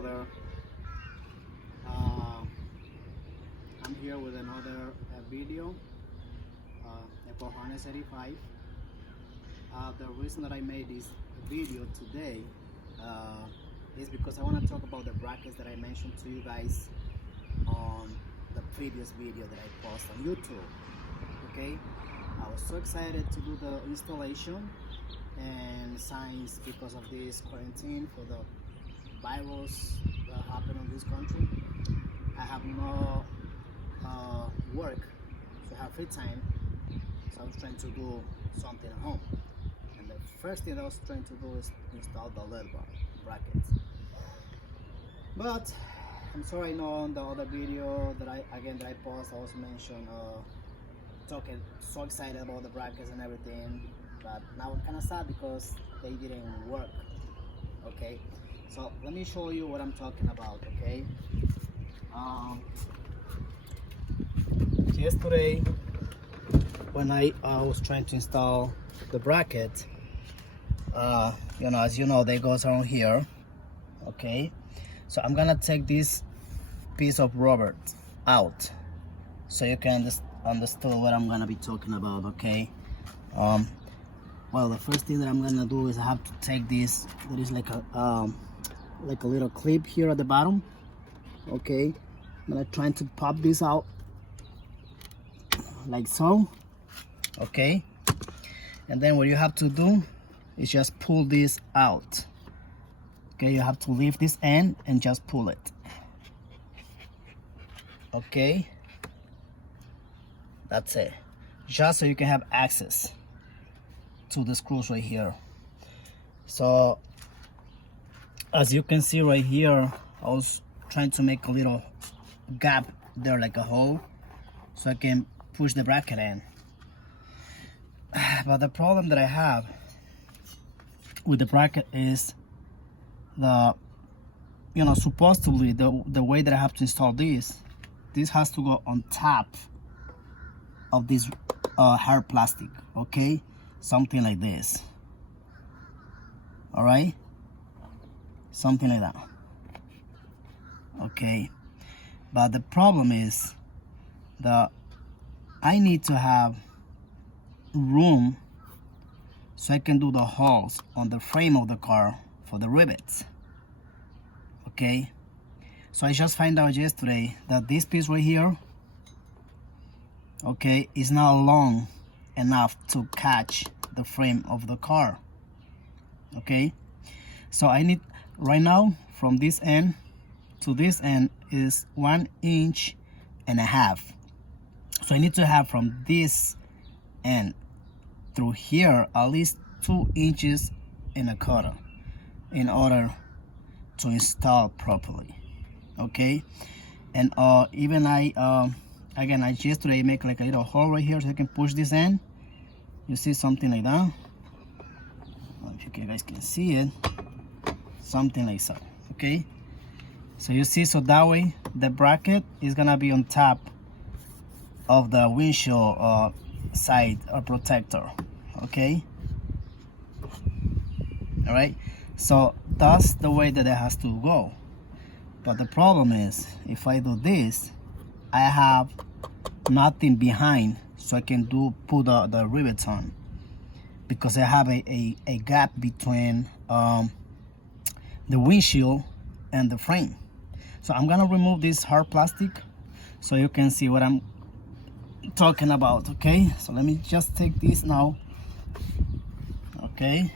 Hello there. Uh, I'm here with another video, Apple Harness 85. The reason that I made this video today is because I want to talk about the brackets that I mentioned to you guys on the previous video that I posted on YouTube. Okay, I was so excited to do the installation, and since because of this quarantine for the virus that happened in this country, I have no work, so I have free time, so I was trying to do something at home. And the first thing I was trying to do is install the LED bar brackets. But I'm sorry, I know on the other video that I posted, I was mentioned talking so excited about the brackets and everything, but now I'm kind of sad because they didn't work. Okay, so let me show you what I'm talking about. Okay, yesterday when I was trying to install the bracket, as you know, they goes around here. Okay, so I'm gonna take this piece of rubber out so you can understand what I'm gonna be talking about. Okay, well, the first thing that I'm gonna do is I have to take this. There is like a little clip here at the bottom. Okay, I'm gonna try to pop this out like so. Okay, and then what you have to do is just pull this out. Okay, you have to leave this end and just pull it. Okay, that's it, just so you can have access to the screws right here. So as you can see right here, I was trying to make a little gap there, like a hole, so I can push the bracket in. But the problem that I have with the bracket is supposedly the way that I have to install this has to go on top of this hard plastic. Okay, something like this. All right, something like that. Okay, but the problem is that I need to have room so I can do the holes on the frame of the car for the rivets. Okay, so I just found out yesterday that this piece right here, okay, is not long enough to catch the frame of the car. Okay, so I need right now from this end to this end is 1.5 inches. So I need to have from this end through here at least 2.25 inches in order to install properly. Okay, and even I yesterday make like a little hole right here so I can push this in. You see something like that. I don't know if you guys can see it, something like so. Okay, so you see, so that way the bracket is gonna be on top of the windshield side protector. Okay, all right, so that's the way that it has to go. But the problem is, if I do this, I have nothing behind so I can put the rivets on, because I have a gap between the windshield and the frame. So I'm gonna remove this hard plastic so you can see what I'm talking about. Okay, so let me just take this now. Okay,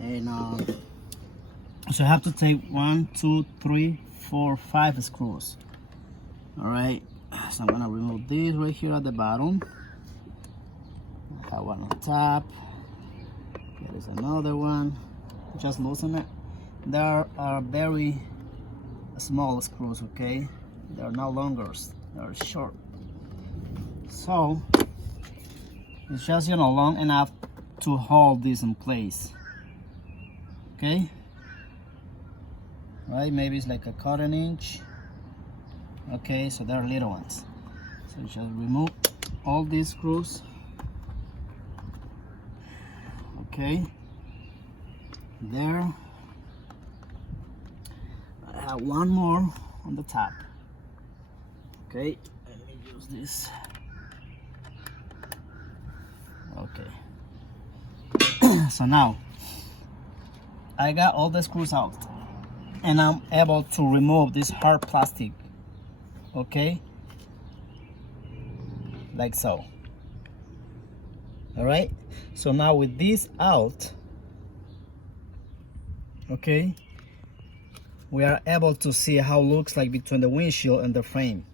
and so I have to take 1, 2, 3, 4, 5 screws. All right, so I'm gonna remove this right here at the bottom. I have one on top. There is another one. Just loosen it. There are very small screws. Okay, they're no longer, they're short. So it's just long enough to hold this in place. Okay, right, maybe it's like a 1/4 inch. Okay, so they're little ones. So just remove all these screws. Okay, there. have one more on the top. Okay, let me use this. Okay. So now I got all the screws out and I'm able to remove this hard plastic. Okay, like so. All right, so now with this out, okay, we are able to see how it looks like between the windshield and the frame.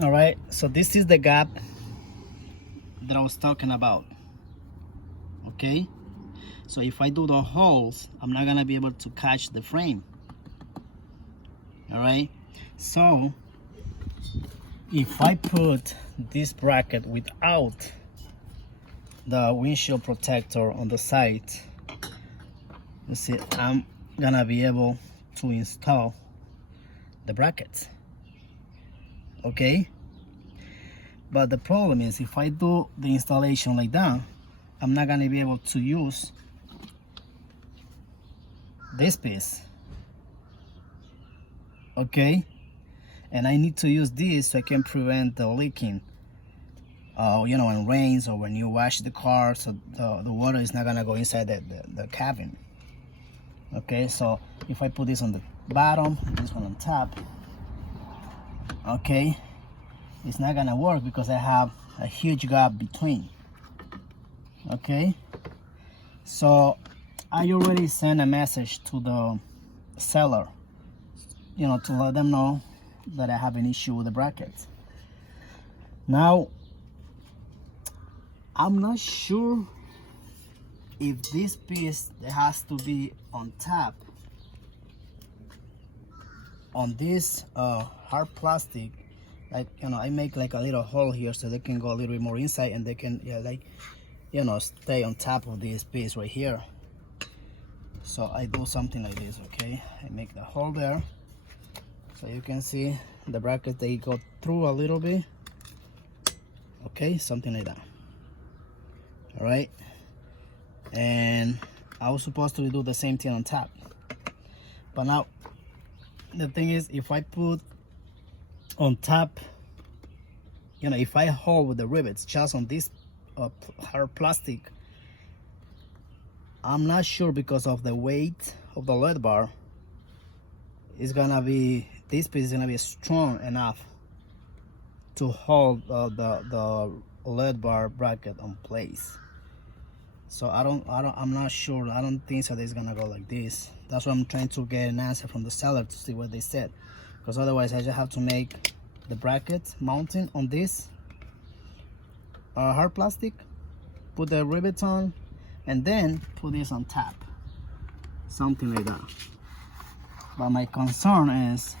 All right, so this is the gap that I was talking about. Okay, so if I do the holes, I'm not gonna be able to catch the frame. All right, so if I put this bracket without the windshield protector on the side, you see, I'm gonna be able to install the brackets. Okay, but the problem is if I do the installation like that, I'm not gonna be able to use this piece. Okay, and I need to use this so I can prevent the leaking. You know, when it rains or when you wash the car, so the water is not gonna go inside the cabin. Okay, so if I put this on the bottom, this one on top, okay, it's not gonna work because I have a huge gap between. Okay, so I already sent a message to the seller, you know, to let them know that I have an issue with the brackets. Now, I'm not sure if this piece that has to be on top on this hard plastic, like, you know, I make like a little hole here so they can go a little bit more inside and they can, yeah, like, you know, stay on top of this piece right here. So I do something like this. Okay, I make the hole there so you can see the brackets, they go through a little bit. Okay, something like that. All right, and I was supposed to do the same thing on top, but now the thing is, if I put on top, you know, if I hold with the rivets just on this hard plastic, I'm not sure because of the weight of the lead bar, it's gonna be, this piece is gonna be strong enough to hold the lead bar bracket on place. So I'm not sure. I don't think so that it's gonna go like this. That's why I'm trying to get an answer from the seller to see what they said, because otherwise I just have to make the bracket mounting on this hard plastic, put the rivets on, and then put this on top, something like that. But my concern is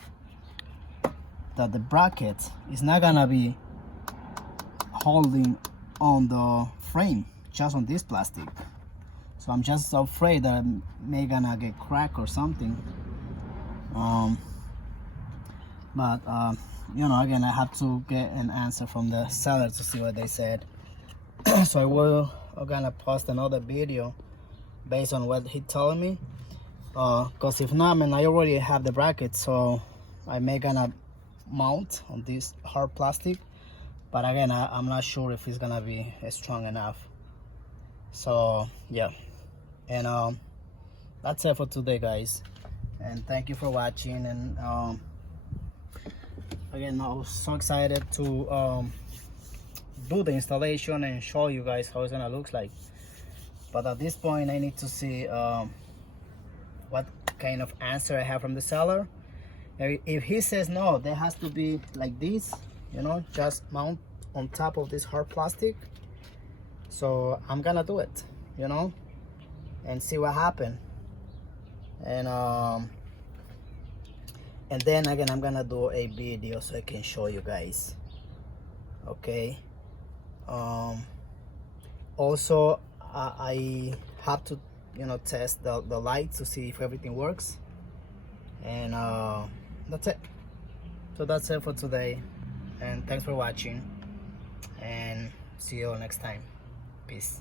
that the bracket is not gonna be holding on the frame, just on this plastic. So I'm just afraid that it may gonna get cracked or something. You know, again, I have to get an answer from the seller to see what they said. So I'm gonna post another video based on what he told me. Because if not, I mean, I already have the bracket, so I may gonna mount on this hard plastic. But again, I'm not sure if it's gonna be strong enough. So yeah, and that's it for today, guys. And thank you for watching. And again, I was so excited to do the installation and show you guys how it's gonna look like. But at this point, I need to see what kind of answer I have from the seller. If he says no, there has to be like this, you know, just mount on top of this hard plastic. So I'm gonna do it, you know, and see what happens. And then again, I'm gonna do a video so I can show you guys. Okay. Also, I have to, you know, test the light to see if everything works. And that's it. So that's it for today. And thanks for watching. And see you all next time. Peace.